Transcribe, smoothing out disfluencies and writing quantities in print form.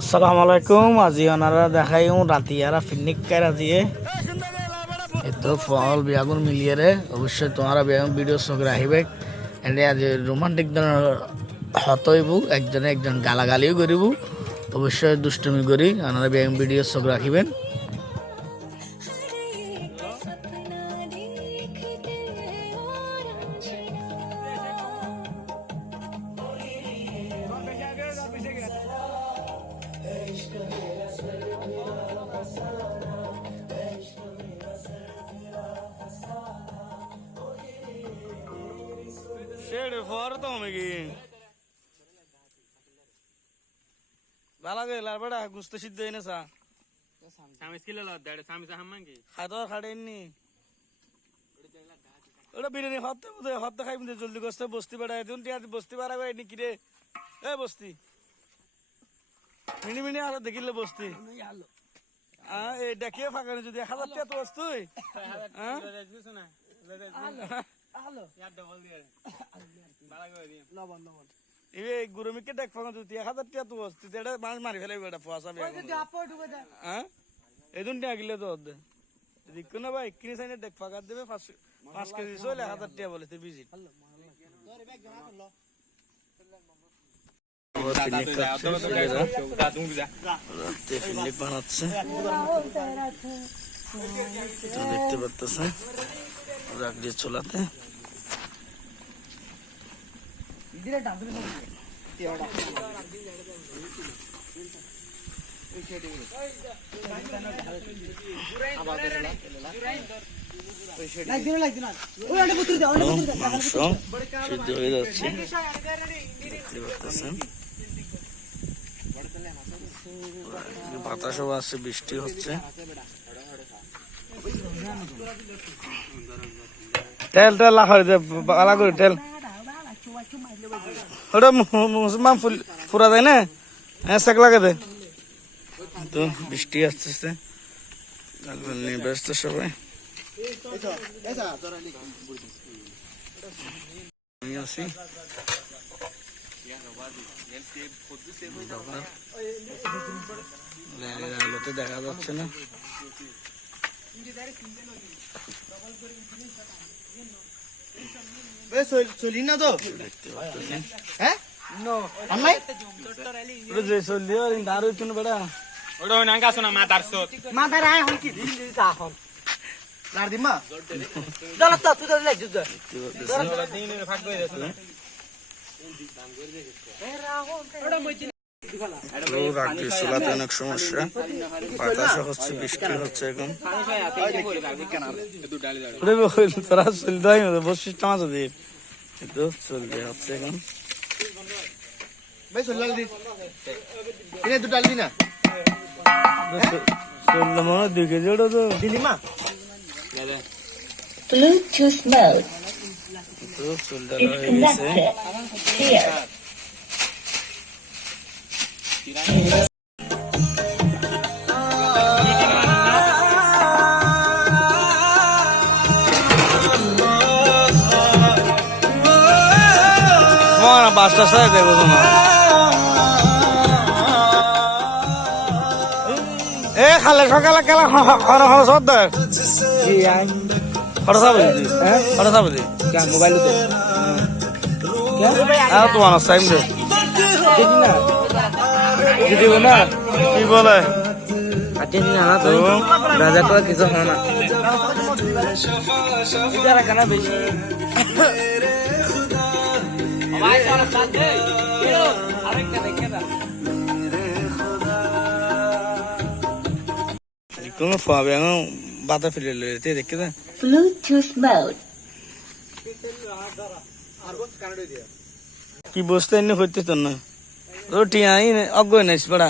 Assalamualaikum, আজি ওনারা দেখাইও রাতি আর পিকনিক কারা দিয়ে এতো ফল বিয়াগুন মিলিয়ে রে অবশ্যই তোমারা বিয়াগুন ভিডিও সঙ্গে রাখিবে এনে আজ রোমান্টিক ধরনের হতইবু একজনে একজন গালাগালিও করিব অবশ্যই দুষ্টুমি করি ওনারা বিয়াগুন ভিডিও সঙ্গে রাখিবেন। Shade for to megi bala ge lar bada gusto siddhe ine sa sami skill la dade sami sa hammangi khador khadeni oda birani hotte khai binde joldi goste bosti bada edun tia bosti bara go eni kire e bosti mini ar dekile bosti e dekhe fakane jodi 1000 tia to bosti Hello. Yeah, double there. Lobon. Ibe gurumike dek fanga tu 1000 tia tu bosti teda mas mari fele beta poasa be. Oy dia appo dube da. Ha? Edun tia gile to odde. Dikko na bhai ikkini sine dek faga debe 5 KG sole 1000 tia bole te visit. Dore bag jama korlo. Picnic বানাচ্ছে দেখতে পাচ্ছেন রাখ দিয়ে চলাতে সিদ্ধ হয়ে যাচ্ছে বাতাসও আছে বৃষ্টি হচ্ছে তেল লাখাই দে বালা করে তেল ওটা মুসলমান ফুরা যায় না হ্যাঁ সেক লাগে দে তো বৃষ্টি আসতেছে নিয়ে ব্যস্ত সবাই আমি আছি আলোতে দেখা যাচ্ছে না চলি না তো হ্যাঁ দারু চুন বেড়া ওটা না গাছ না মাদার সত মাদার আয় হন কি দিন দিতা এখন লার দিমা দলা তো তুই দলা লাগছ দলা দিন ভাগ করে দেছ অনেক সমস্যা বাতাস হচ্ছে বৃষ্টি হচ্ছে এখন তোরা চলতে বৈশিষ্ট্য মাছ দিয়ে কিন্তু চলতে হচ্ছে এখন চললে মনে 2 কেজি ওটা তো দিলিমা Bluetooth mode চলতে হয়ে গেছে বাসটা সাথে দেখবো তোমার এ খালে সকালে কেলা খরচ দেখ খরচ হবে মোবাইল তোমার টাইম দে দিব না কি বলে রাজা করে কিছু হয় না কেনা বেশি কোনো পাবে বাতা ফেলে লইতে দেখে দে Bluetooth mode কি বসতে এনে হইতে তো না রুটি আই অজ্ঞ নাইস বড়া